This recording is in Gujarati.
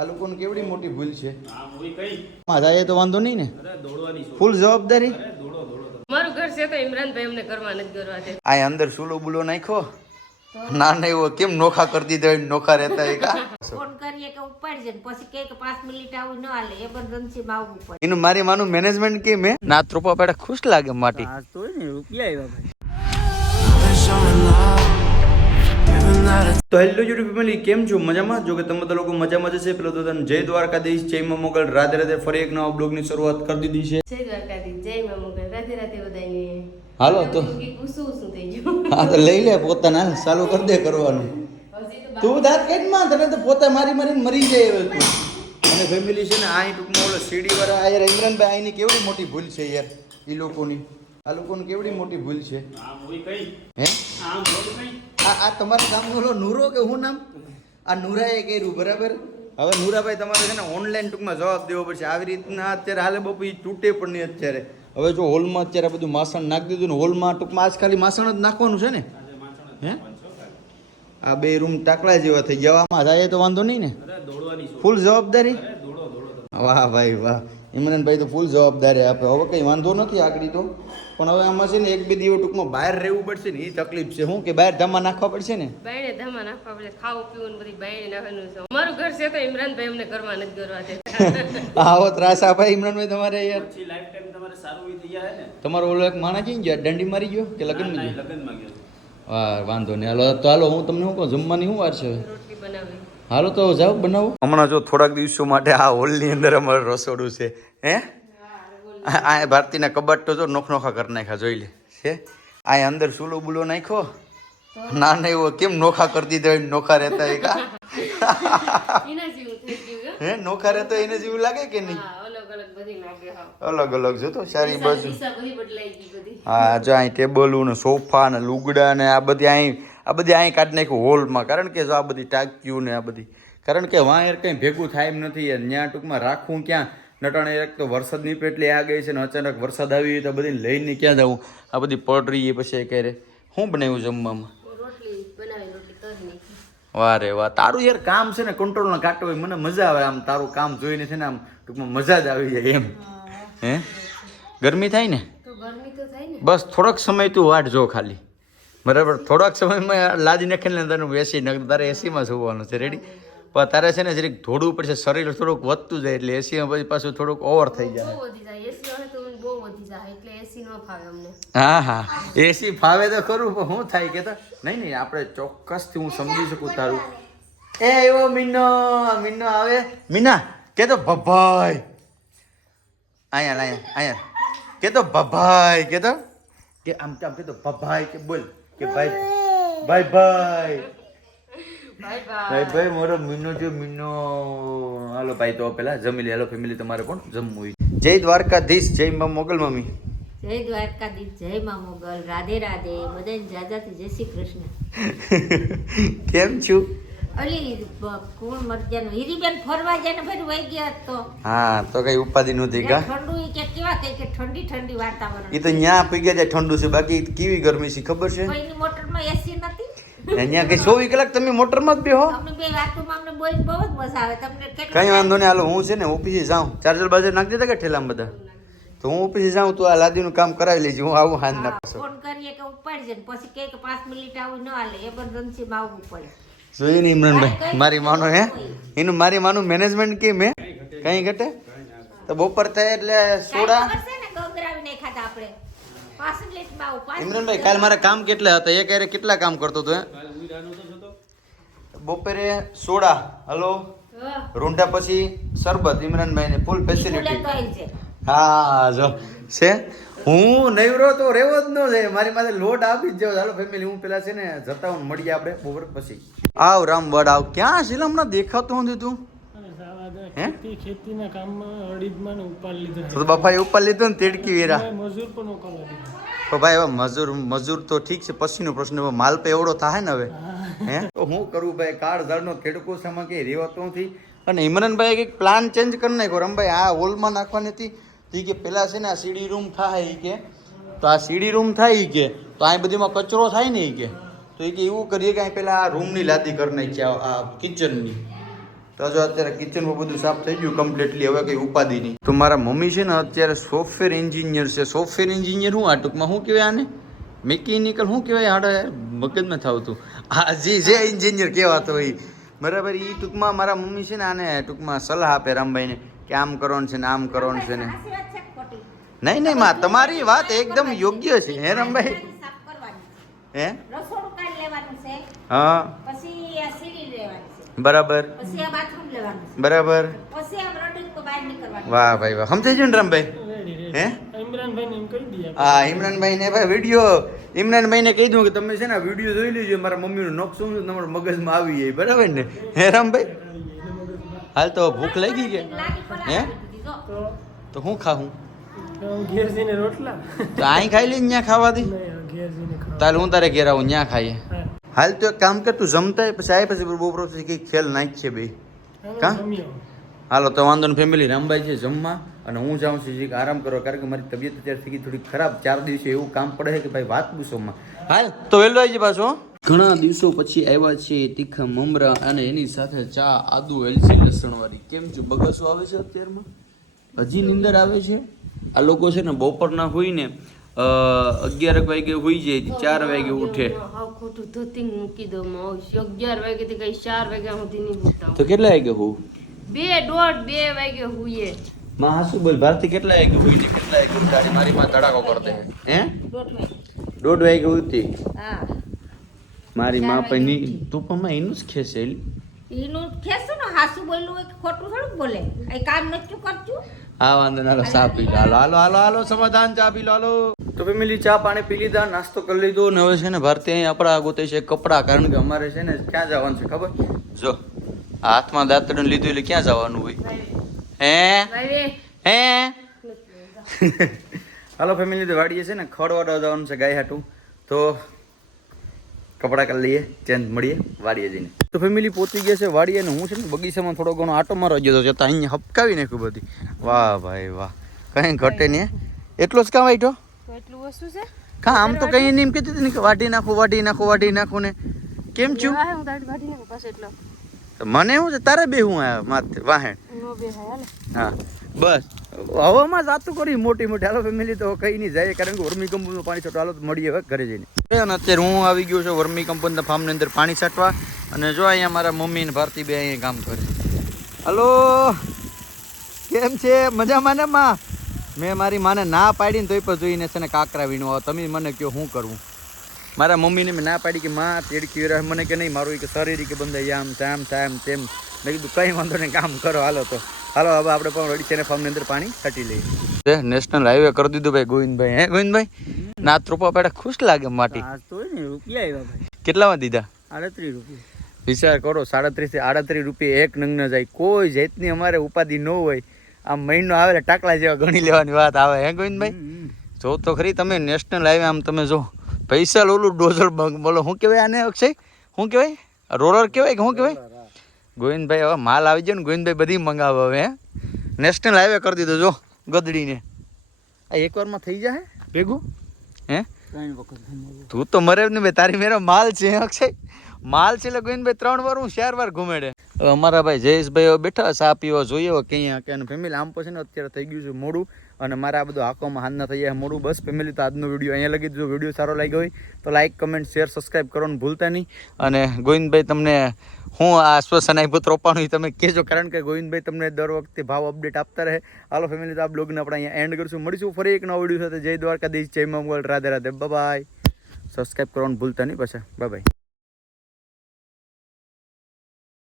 આ લોકોને કેવડી મોટી ભૂલ છે? જાય તો વાંધો નહીં ને? અરે દોડવાની શોધ ફૂલ જવાબદારી. મારું ઘર છે તો ઇમરાનભાઈ અમને કરવા નથી કરવા દે. આ અંદર સુલો બુલો નાખ્યો? ના ના એવો કેમ નોખા કરી દીધો નોખા રહેતા હોય ફોન કરીએ કે ઉપાડજે ને પછી કે 5 મિનિટ આવું ન હાલે એમરજન્સીમાં આવવું પડે. એનું મારી માનું મેનેજમેન્ટ કેમ મે ના રૂપા પેડા ખુશ લાગે માટી. આ તો ને રૂપિયા આવ્યા ભાઈ. તો હેલો યુટ્યુબ ફેમિલી કેમ છો? મજામાં? જો કે તમે બધા લોકો મજામાં જ છે પેલો તો તને જય દ્વારકાધીશ જય મા મોગલ. રાધે રાધે ફરી એક નવા બ્લોગની શરૂઆત કરી દીધી છે. જય દ્વારકાધીશ જય મા મોગલ. રાધે રાધે બધાને હાલો તો. ઉસું ઉસું થઈ ગયું? હા તો લઈ લે પોતાના. ચાલુ કરી દે કરવાનું. તું દાંત કાઢમાં તને તો પોતા મારી મારીને મરી જાય હવે તું. અને ફેમિલી છે ને આ ટૂંકમાં ઓલો સીડી વાળા આ યાર ઇમરાનભાઈ આની કેવડી મોટી ભૂલ છે યાર એ લોકોની. આ લોકોની કેવડી મોટી ભૂલ છે. આ મૂવી કઈ? હે? આ આ તમારું તમારા ગામનો નૂરો કે હું નામ? આ નૂરાએ કર્યું બરાબર? હવે નૂરાભાઈ તમારે છે ને ઓનલાઈન ટૂંકમાં જવાબ દેવો પડશે. આવી રીતના અત્યારે હાલે બાપુ એ તૂટે પણ નહીં અત્યારે. હવે જો હોલમાં અત્યારે બધું માસણ નાખી દીધું ને હોલમાં ટૂંકમાં આજ ખાલી માસણ જ નાખવાનું છે ને? હે? આ બે રૂમ ટાકડા જેવા થઈ જવામાં જાય તો વાંધો નહીં ને? અરે દોડવાની શોધ ફૂલ જવાબદારી? અરે દોડો દોડો તમે. વાહ ભાઈ વાહ. ઇમરાનભાઈ તો ફૂલ જવાબદારી આપે. હવે કંઈ વાંધો નથી આગળ તો. પણ હવે આમાં છે ને એક બે દિવસ ટૂંકમાં બહાર રહેવું પડશે ને એ તકલીફ છે. શું કે બહાર ધમા નાખવા પડશે ને? બાયણે ધમા નાખવા પડે. ખાવું પીવું ને બધી બાયણે નાખવાનું છે. અમારું ઘર છે તો ઇમરાનભાઈ અમને કરવા નથી કરવા દે આવો ત્રાસ આપે ઇમરાનભાઈ તમારે યાર. પછી લાઈફ ટાઈમ તમારે સારું થઈ જાય ને. તમારો ઓલો એક માણસ જઈને ગયા દંડી મારી ગયો કે લગ્ન ના, માં ના, ગયો? લગ્નમાં ગયો. હતો. હા વાંધો નહીં. હાલો તો હાલો હું તમને શું કહું જમવાની શું વાર છે રોટલી બનાવી હાલો તો જાઓ બનાવો. હમણાં જો થોડાક દિવસો માટે આ હોલની અંદર અમારું રસોડું છે હે? આ ભારતીના કબાટ તો જો નોખ નોખા કરી નાખ્યા જોઈ લે છે? આ અંદર સુલો બુલો નાખ્યો. ના ના એવો કેમ નોખા કરી દીધો હોય નોખા રહેતા એક કા? એના જેવું થઈ ગયું હે? નોખા રહેતો એને જેવું લાગે કે નહીં? અલગ અલગ બધી લાગે હા. અલગ અલગ જો તો સારી બાજુ. દિશા બધી બદલાઈ ગઈ બધી. હા જો અહીં ટેબલ ને સોફા ને લુગડા ને આ બધી અહીં આ બધી અહીં કાઢી નાખ્યું હોલમાં. કારણ કે જો આ બધી ટાંક્યું ને આ બધી કારણ કે વાં યાર કંઈ ભેગું થાય એમ નથી. યાર ત્યાં ટૂંકમાં રાખવું ક્યાં? નટાણે એક તો વરસાદ નીપે પેટલી આ ગઈ છે ને અચાનક વરસાદ આવી તો બધી લઈને ક્યાં જવું આ બધી પડરી એ પછી ક્યારે શું બનાવ્યું જમવામાં? કરી વાહ રે વાહ. તારું યાર કામ છે ને કંટ્રોલમાં કાઢતો હોય. મને મજા આવે આમ તારું કામ જોઈને છે ને આમ ટૂંકમાં મજા જ આવી જાય એમ. હે. ગરમી થાય ને. બસ થોડોક સમય તું વાટ જો ખાલી. બરાબર. થોડાક સમયમાં લાદી નાખીને અંદરનું એસી નાખ તારે એસીમાં સુવાનું છે. રેડી પણ તારે છે ને જરીક થોડું પડશે શરીર થોડુંક વધતું જાય એટલે એસીમાં પછી પાછું થોડુંક ઓવર થઈ જાય. હા હા. એસી ફાવે તો ખરું પણ શું થાય કે તો? નહીં નહીં આપણે ચોક્કસથી હું સમજી શકું તારું. એ એવો મીનો મીનો આવે. મીના કે તો ભભાઈ. અહીંયા અહીંયા અહીંયા કે તો ભભાઈ કે તો? કે આમ આમ કે તો ભભાઈ કે બોલ. કે ભાઈ ભાઈ ભાઈ. ભાઈ ભાઈ. મારો મીનો જો મીનો. હાલો ભાઈ તો પેલા જમી લે. હાલો ફેમિલી તમારે પણ જમવું હોય? જય દ્વારકાધીશ જય માં મોગલ મમ્મી. જય દ્વારકાધીશ જય માં મોગલ. રાધે રાધે. બધાને જાજાથી જય શ્રી કૃષ્ણ. કેમ છું? અલી બ- કોણ મરજાનું હીરીબેન ફરવા જાય ને ફરી વહી ગયા તો. હા તો કઈ ઉપાધિ નહોતી કા? ઠંડુ કે કેવા કઈ કે ઠંડી ઠંડી વાતાવરણ એ તો ન્યા પી ગયા જાય ઠંડુ છે. બાકી કેવી ગરમી છે ખબર છે? કોઈની મોટરમાં એસી નથી? અહીંયા કઈ ચોવીસ કલાક તમે મોટરમાં જ બેહો. અમને બે વાતોમાં અમને બોલી બહુ જ મજા આવે. તમને કઈ વાંધો નહીં હાલો હું છે ને ઓફિસે જાઉં. ચાર્જર બાજર નાખી દેતા કે ઠેલામાં બધા? તો હું ઓફિસે જાઉં તો આ લાદીનું કામ કરાવી લેજે. હું આવું હાથ ના પાછો ફોન કરીએ કે ઉપાડજે પછી કે પાંચ મિનિટ આવું ન હાલે. એમરજન્સીમાં આવવું પડે. જોઈએ ને ઇમરાનભાઈ? મારી માનો હે? એનું મારી માનું મેનેજમેન્ટ કેમ મેં કઈ ઘટે તો બપોર થાય એટલે સોડા? ઇમરાનભાઈ કાલ મારા કામ કેટલા હતા? એક ક્યારે કેટલા કામ કરતો હતો તો. બપોરે સોડા હલો? રૂંઢા પછી શરબત ઇમરાનભાઈ ને ફૂલ ફેસિલિટી છે. હા જો. છે? હું નૈવરો તો રહેવો જ ન જાય મારી માથે લોટ આપી જ જાવ ચાલો ફેમિલી હું પેલા છે ને જતા હું મળીએ આપણે બપોર પછી. આવ રામવડ આવ. ક્યાં છે હમણાં દેખાતું નથી તું? ખેતીના કામમાં અડીદમાં ઉપાડ લીધા તો બાપાએ ઉપર લીધો ને તેડકી વેરા. મજૂર પણ ઉકાળવા તો ભાઈ હવે મજૂર મજૂર તો ઠીક છે પછીનો પ્રશ્ન માલ પે એવડો થાય ને હવે? હે. તો હું કરું ભાઈ કાળ ઝાડનો ખેડકો સામાં કે રેવાતો નથી. અને ઇમરાનભાઈ કંઈક પ્લાન ચેન્જ કરી નાખ્યો. રમભાઈ આ હોલમાં નાખવાની હતી. તો કે પેલા છે ને આ સીડી રૂમ થાય કે. તો આ સીડી રૂમ થાય કે. તો આ બધીમાં કચરો થાય ને કે. તો એ કે એવું કરીએ કે અહીં પેલા આ રૂમની લાદી કરી નાખી આ- કિચનની તો જો અત્યારે કિચનમાં બધું સાફ થઈ ગયું કમ્પ્લીટલી હવે કંઈ ઉપાધિ નહીં. તો મારા મમ્મી છે ને અત્યારે સોફ્ટવેર એન્જિનિયર છે. સોફ્ટવેર એન્જિનિયર હું આ ટૂંકમાં શું કહેવાય આને? મિકેનિકલ શું કહેવાય? હાડે મગજમાં થતું હા જે જે એન્જિનિયર કહેવાતો હોય બરાબર એ ટૂંકમાં મારા મમ્મી છે ને આને ટૂંકમાં સલાહ આપે રામભાઈને કે આમ કરવાનું છે ને આમ કરવાનું છે ને? નહીં નહીં માં તમારી વાત એકદમ યોગ્ય છે હે રામભાઈ. હે રસોડું કાઢી લેવાનું છે હા. પછી આ સીડી લેવાની છે. બરાબર. પછી આ બાથરૂમ લેવાનું છે. બરાબર. પછી આ રડીને તો બહાર નીકળવાનું. વાહ ભાઈ વાહ. સમજાઈ ગયું ને રામભાઈ? હે? ઇમરાનભાઈ એમ કહી દઈએ હા ઇમરાનભાઈ ને ભાઈ વીડિયો ઇમરાનભાઈ ને કહી દઉં કે તમે છે ને વીડિયો જોઈ લેજો. મારા મમ્મીનું નોક શું છે તમારા મગજમાં આવી જાય. બરાબર ને? હે રામભાઈ? હાલ તો ભૂખ લાગી કે? હે? તો તો હું ખાઉં? ઘેર જઈને રોટલા? તો અહીં ખાઈ લઈને ત્યાં ખાવા દે નહીં ઘેર જઈને ખાવા. તાલ હું તારે ઘેર આવું ત્યાં ખાઈએ. હા. હાલ તો એક કામ કર તું જમતા પછી આવી પછી બપોર પછી કઈ ખેલ નાખશે બે. હવે કાં? હાલો તો વાંધો ને ફેમિલી રામભાઈ છે જમવા અને હું જાઉં છું જીક આરામ કરો કારણ કે મારી તબિયત અત્યારે થઈ ગઈ થોડી ખરાબ ચાર દિવસે એવું કામ પડે છે કે ભાઈ વાત પૂછોમાં હાલ તો વહેલો આવી પાછો ઘણા દિવસો પછી આવ્યા છે તીખા મમરા અને એની સાથે ચા આદુ એલચી લસણ વાળી કેમ છે? બગસો આવે છે અત્યારમાં? હજી નીંદર આવે છે? આ લોકો છે ને બપોરના હોય ને અગિયાર વાગે હોઈ જાય ચાર વાગે ઉઠે. હાવ ખોટું ધોતી મૂકી દો માં અગિયાર વાગે થી કઈ ચાર વાગ્યા સુધી નહીં ઉઠતા તો કેટલા વાગે હું. બે દોઢ બે વાગે હુઈએ. માં હાસુ બોલ ભારતી કેટલા વાગે હુઈ છે કેટલા વાગે ઉઠાડી મારી માં ધડાકો કરતે હે. દોઢ વાગે. દોઢ વાગે ઉઠતી હા. મારી માં પણ ઉઠી. તું પણ માં એનું જ ખેસેલ એનું ખેંચું ને? હાસુ બોલ્યું હોય કે ખોટું થોડું બોલે. એ કામ નથી કરતું? આ વાંધો ના સાપી ચા પી લો. હાલો હાલો હાલો હાલો સમાધાન ચા પી લો તો ફેમિલી, ચા, પાણી પી લીધા, નાસ્તો કરી લીધો ને હવે છે ને ભારતી અહીં આપણા ગોતે છે કપડાં, કારણ કે અમારે છે ને ક્યાં જવાનું છે ખબર? જો હાથમાં દાંતડું લીધું એટલે ક્યાં જવાનું હોય? હે? હે? હાલો ફેમિલી, તો વાડીએ છે ને ખડવાડવા જવાનું છે ગાય હાટું. તો કપડાં કરી લઈએ ચેન્જ મળીએ, વાડીએ જઈને. તો ફેમિલી પહોંચી ગયા છે વાડીએ ને હું છે ને બગીચામાં થોડો ઘણો આટો મારવા ગયો હતો જતાં અહીંયા હપકાવી નાખ્યું બધી. વાહ ભાઈ વાહ, કંઈ ઘટે નહીં એટલો જ કામ આવ્યો એટલું વસ્તુ છે? હા આમ તો કઈ એમ કીધું હતી ને કે વાઢી નાખું વાઢી નાખું વાઢી નાખું ને. કેમ છું? હા હું દાઢી વાઢી નાખું પાછો એટલો. મને શું છે? તારે બે હું આયા માથે વાહે? નો બે હાલે. હા. બસ. હવામાં જાતું કરી મોટી મોટી. હાલો ફેમિલી તો કઈ નહીં જાય કારણ કે વર્મી કંપનીનું પાણી છોટો હાલો તો મળીએ હવે ઘરે જઈને. અને અત્યારે હું આવી ગયો છું વર્મી કંપનીના ફાર્મની અંદર પાણી છાંટવા. અને જો અહીંયા મારા મમ્મી ને ભારતી બે અહીંયા કામ કરે. હલો. કેમ છે? મજામાં ને માં? મેં મારી માને ના પાડીને તોય પણ જોઈને છે ને કાકરા વીણવા તમે મને કહો શું કરવું મારા મમ્મીને મેં ના પાડી કે માં તેડકી રહે મને કે નહીં મારું કે શરીર કે બંધાઈ આમ તેમ થાય તેમ મેં કીધું કંઈ વાંધો નહીં કામ કરો હાલો તો. હાલો હવે આપણે પણ રડી છે ફાર્મની અંદર પાણી છટી લઈએ. નેશનલ હાઈવે કરી દીધું ભાઈ ગોવિંદભાઈ. હે ગોવિંદભાઈ? ના રૂપા પેડા ખુશ લાગે માટી. ને કેટલામાં દીધા? આડત્રીસ રૂપિયા. વિચાર કરો સાડત્રીસથી આડત્રીસ રૂપિયા એક નંગ જાય. કોઈ જાતની અમારે ઉપાધિ ન હોય. આમ મહિનો આવે એટલે ટાકલા જેવા ગણી લેવાની વાત આવે હે ગોવિંદભાઈ? જો તો ખરી તમે નેશનલ હાઈવે આમ તમે જો પૈસા ઓલું ડોઝર બોલો શું કહેવાય આને અક્ષય? શું કહેવાય? રોલર કહેવાય કે શું કહેવાય? ગોવિંદભાઈ હવે માલ આવી જાય ને ગોવિંદભાઈ બધી મંગાવે હવે નેશનલ હાઈવે કરી દીધો જો ગદડીને. આ એકવારમાં થઈ જાય? ભેગું? હે? તું તો મરે ને તારી મેરો માલ છે અક્ષય? માલ છે એટલે ગોવિંદભાઈ ત્રણ વાર હું ચાર વાર ઘુમેડે. અમારા ભાઈ જયેશભાઈ બેઠા ચા પીવા જોઈએ હવે ક્યાં કે ફેમિલી આમ પછી ને અત્યારે થઈ ગયું છે મોડું. અને મારા આ બધું આંખોમાં હાથ ના થઈ જાય મોડું. બસ ફેમિલી તો આજનો વીડિયો અહીંયા લગી જો વીડિયો સારો લાગ્યો હોય તો લાઇક કમેન્ટ શેર સબસ્ક્રાઈબ કરવાનું ભૂલતા નહીં. અને ગોવિંદભાઈ તમને હું આ આશ્વાસન આપ્યું રોપાણું તમે કહેજો. કારણ કે ગોવિંદભાઈ તમને દર વખતે ભાવ અપડેટ આપતા રહે. હાલો ફેમિલી તો આ બ્લોગને આપણે અહીંયા એન્ડ કરશું. મળીશું ફરી એક નવો વીડિયો સાથે. જય દ્વારકાધીશ, જય મંગળ રાધે રાધે. બાય સબસ્ક્રાઈબ કરવાનું ભૂલતા નહીં પાછા. બાય